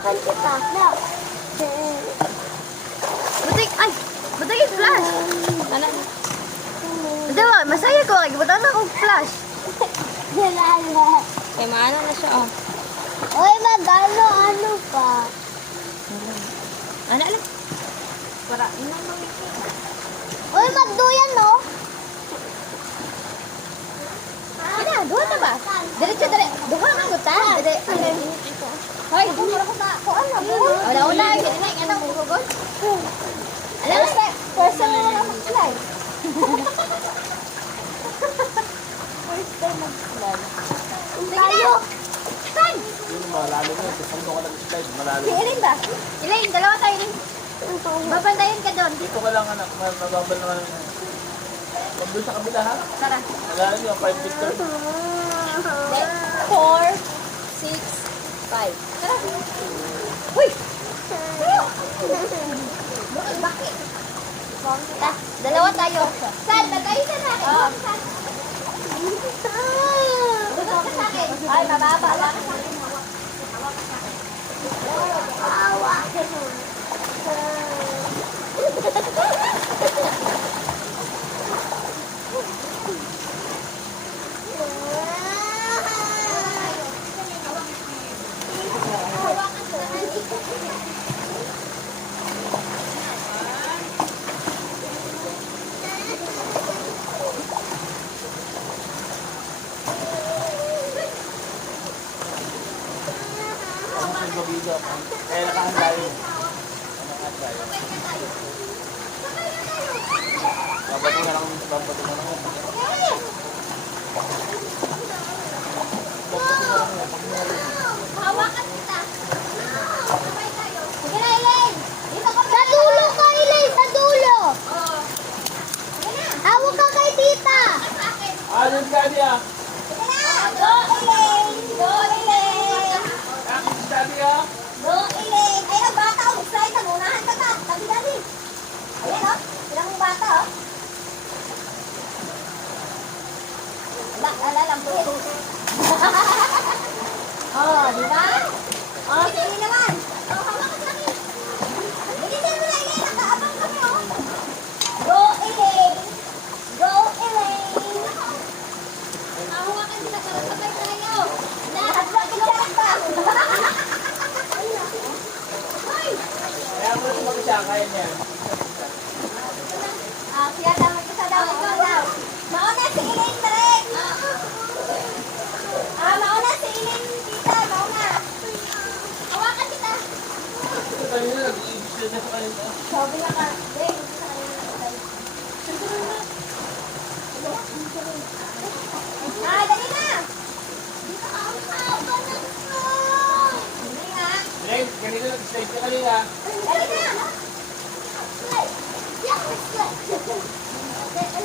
Akan kita. No. Butik, ay! Butik yung flash! Ano? Diba, masaya ko. Gibutan na akong flash. Ginala. Kaya maano na siya, oh. Uy, magano ano pa? Ano lang? Para, ina mga Uy, magduyan no? Kina, duha na ba? Diretso, duha na ko ta. Hoy, Mura ko sa ko ano? wala-wala. Kaya na, yan ang bugod. Alam mo, First time mo lang mag-fly. first time mag-slide. Tayo. Saan? Yun, malalim yun. Saan doon ka nag-slide? Malalim. Si Elaine ba? Elaine, dalawa tayo rin. Babantayin ka doon. Dito ka lang, anak. Mababal naman. Huwag doon sa kabila, ha? Tara. Malalim yun, 5 meter. 4, 6, 5. Tara. Uy! Tayo! Bakit? Dalawa tayo. Saan? Nagkain na natin. Oo. Bunot ka sa akin. Ay, mababa. Hawak ka sa akin. Hawak ka sa akin. Ang babiga. Kaya nakahanda yun. Nakahanda yun. Babato na lang. Babato na lang. Hawakan kita. Sabay tayo. Sige na, Elaine. Dito ka Sa dulo ka, Elaine, sa dulo. Oo. Sige na. Hawak ka kay tita. Sa akin. Ah, yun ka niya. Sige na. Go, Elaine. Go, Elaine. Akin si Daddy, ha? Go, Elaine. Ay, ang bata. Mag-slide. Nanunahan ka ta. Tabi-tabi. Ayan, oh. Ilang mong bata, oh. Ala lang po. Oh, di ba? Oh, sige naman. Oh, hawakan sa akin. Bilisan mo na, Elaine. Nakaabang kami, oh. Go, Elaine. Go, Elaine. Hawakan sila para sabay tayo. Lahat na kinukat pa. Hoy! Kaya mo ito mag-isa. Kaya niya. Siya daw, mag-isa daw. Ikaw daw. Mauna si Elaine direct. Mauna si Elaine, tita. Mauna. Hawakan kita. Ito kanina, nag-iibis na sa kanina. Sabi na ka. Dek, sa dali na. Dito ka. Dali na. Len, kanina nag-slide ka kanina. Dali na.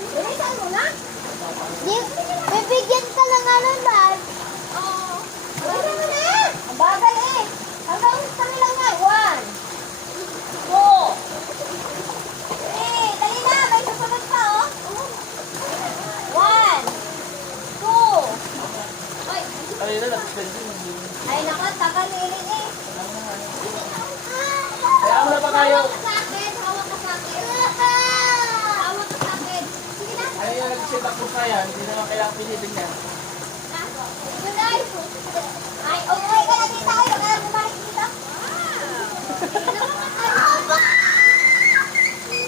Bilisan mo na. Di, bibigyan ka lang ano, Dad. Oo. Bilisan mo na. Ang bagal eh. Hanggang kami lang nga. 1, 2, 3. Dali na. May susunod pa oh. 1, 2. Ay, Kanina nag-slide din. ay naku, takal ni Elaine eh. Kaya mo na pa tayo. Hawak ka sa akin. Hawak ka sa akin. Hawak ka sa akin. Sige na. Ay, yung nag-set up ko kaya, hindi naman kailangan pinitin niya. Sige guys. Ay, okay ka na dito. Ay, baka bumalik dito.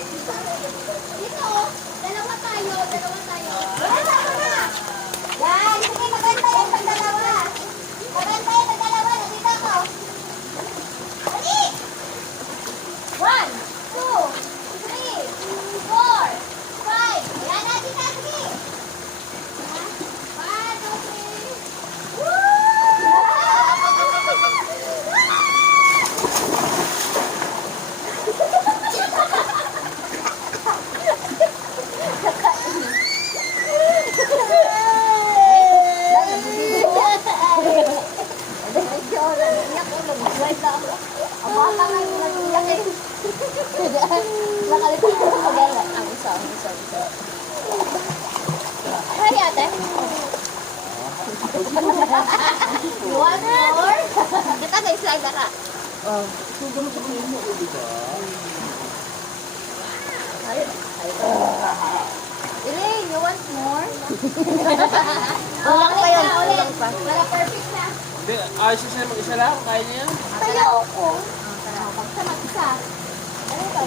Dito oh. Dalawa tayo. Dalawa tayo. Dalawa na. Yan. Sige, maganda yan pag dalawa. Maganda yan pag dalawa. Nakita ko. Dali. 1, 2, 3, 4, 5. Yan natin na. Sige. 1, 2, 3. Hi, ate. You want more? Kita na slide ka. Siguro sa kuya mo, di ba? Elaine, you want more? Kulang pa yun. Kulang pa. Wala perfect na. Hindi, ayos siya mag-isa lang. Kaya niya yan. Kaya ako. Pagsama isa. Ano ba?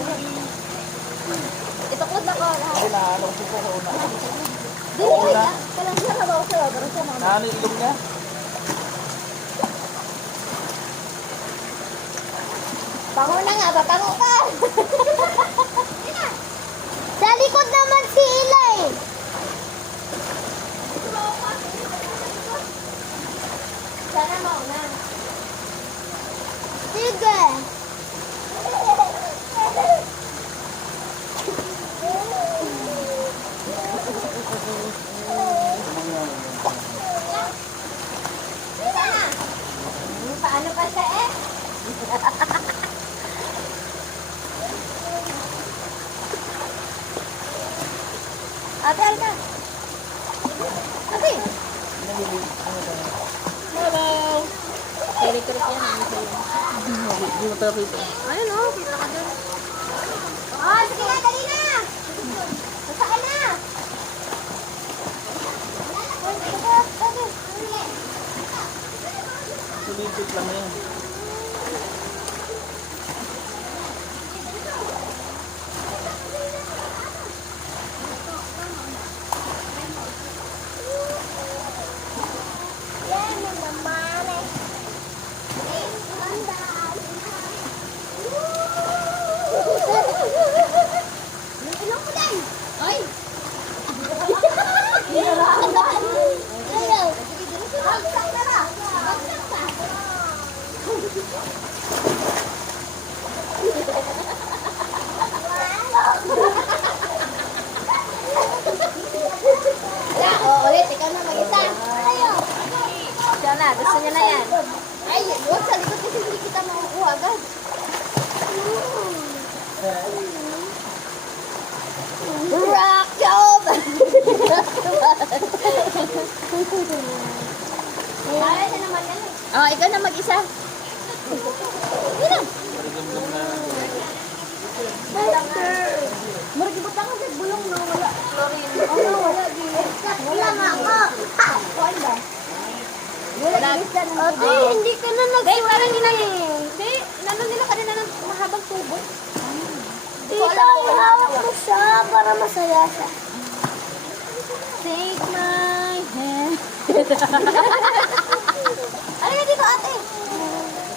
Ituklod na ko lahat. Ay, naano ko siya sa una. Dili, kalang siya na daw sa'yo. Pero siya mga. Naano yung ilong niya? Pango na nga ba? Pango ka! Sa likod naman si Ilay. Sana mo na. Sige. Sana. Paano pa siya eh? Ate, alka. Ate. Hello! Electric yan. Hindi mo tayo kita. Ayun o, kita ka doon. Oh, sige na, dali na. Sasaan na. Sumipit lang yan. Yan na naman eh. Yung ilong mo din. Ay. Ayaw. Bagsak na ba? Bagsak pa. Wala, ulit. Ikaw na mag-isa. Ayaw. Siya na, gusto niya na yan. Ay, huwag sa likod kasi hindi kita makukuha agad. Rock job. Kaya na naman yan eh. Oh, ikaw na mag-isa. Marigam-gam na. Maragibot ako sa bulong no, wala. Chlorine. Ano, wala din. Wala nga ako. Kuan ba? Wala din. Ate, hindi ka na Dahil parang nagsulat nila eh. Hindi, nanon nila kanina ng mahabang tubo. Tita, ihawak mo siya para masaya siya. Take my hand. Ano na dito ate?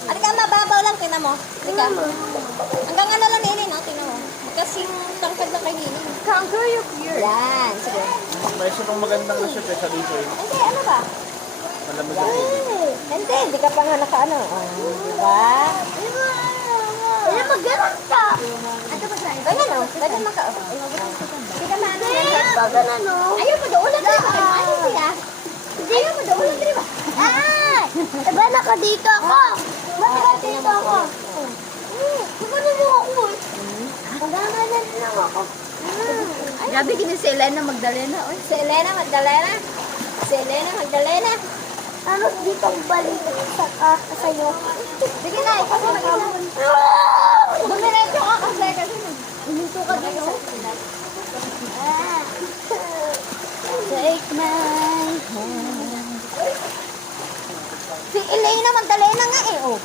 Ano ka mababaw lang, tingnan mo. Tika. Hanggang ano lang nilin, no? Tingnan mo. Kasing tangkad lang kay nilin. Conquer your fear. Yan, sige. May isa pang magandang na siya sa dito eh. Hindi, ano ba? Malamig ang tubig. Hindi ka pa nga nakaano. Oh, diba? Kaya mag-ganon ka. Ito ba sa'yo? Ganyan, no? Ganyan maka. Hindi ka maano. Baga na no. Ayaw mo doon lang, diba? Ano sila? Ayaw mo doon lang, diba? Ay! Diba nakadito ako? Ba't nakadito ako? Kumano mo ako eh? Magama na lang ako. Grabe gini si Elena Magdalena. Oy, si Elena Magdalena. Si Elena Magdalena. Ano dito ang balik sa sa'yo? Sige na, ikaw na mag-iwan. Dumiretso ka kasi huminto ka din, no? Take my hand. Si Elena Magdalena nga eh. Oh.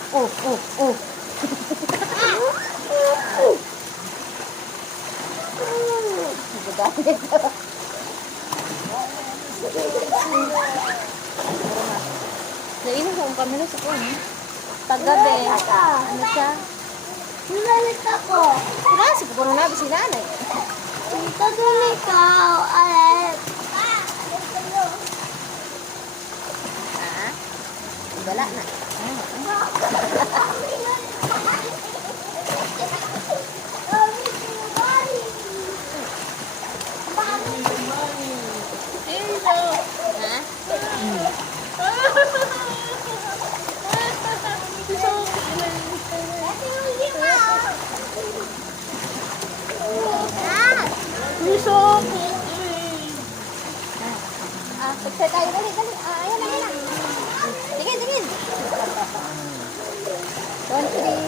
Nainom ko ang kamera sa ko, no? Paggabi. Ano siya? Nunalit ako. Wala, siguro na si nanay. Dito dun ikaw, Alex. Ah? Wala na. Ha? Pagsa tayo, dali. Ayan na. Tingin. 1, 3.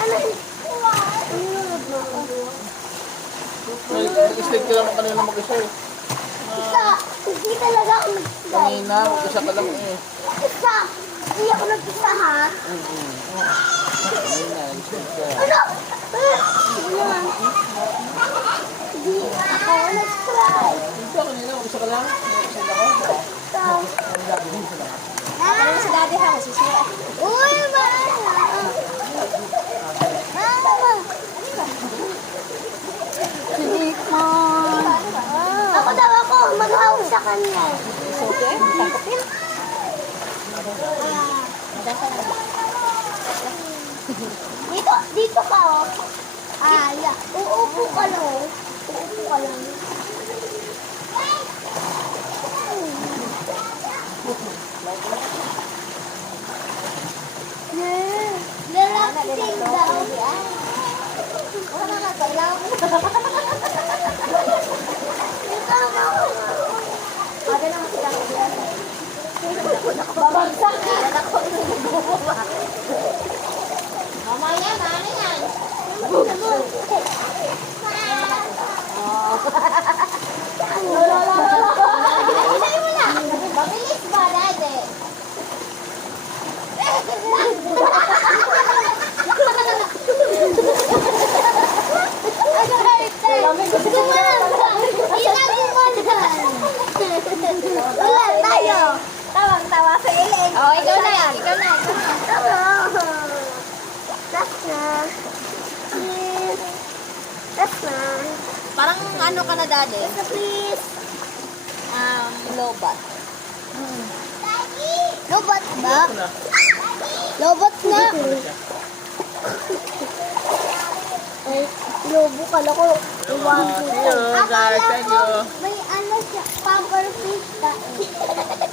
Ano? Nag-slide ka naman kanina mag-isa eh. Isa. Hindi talaga ako nag-slide. Kanina, mag-isa ka lang eh. Isa. Hindi ako nag-isa ha. Kanina, nag-slide ka. Ano? Hindi ako nag-slide. Hindi ka kanina, mag-isa ka lang. Mag-slide ako. Ang gabi din sila. Ano si daddy ha? Masisira. Uy, mama. Mama. Ako daw ako, mag-hawak sa kanya. Okay? Takot yan. Dito ka, oh. Yeah. Uupo ka lang, oh. Uupo ka lang. Relaxing daw. Wala na, kailangan mo. Aga naman si daddy. Babagsak ka. Mamaya, ano yan? Ilayin mo na. Mabilis ba, daddy? Wala tayo. Tawang-tawa sa ilig. Oh, ikaw na yan. Ikaw na. Last na. Please. Last na. Parang ano ka na, daddy? Please. Lobat. Lobot ba? Ito na. Lobot na. Ay, lobo ka lang ko. See you guys, thank you. May ano siya, power fish ka eh.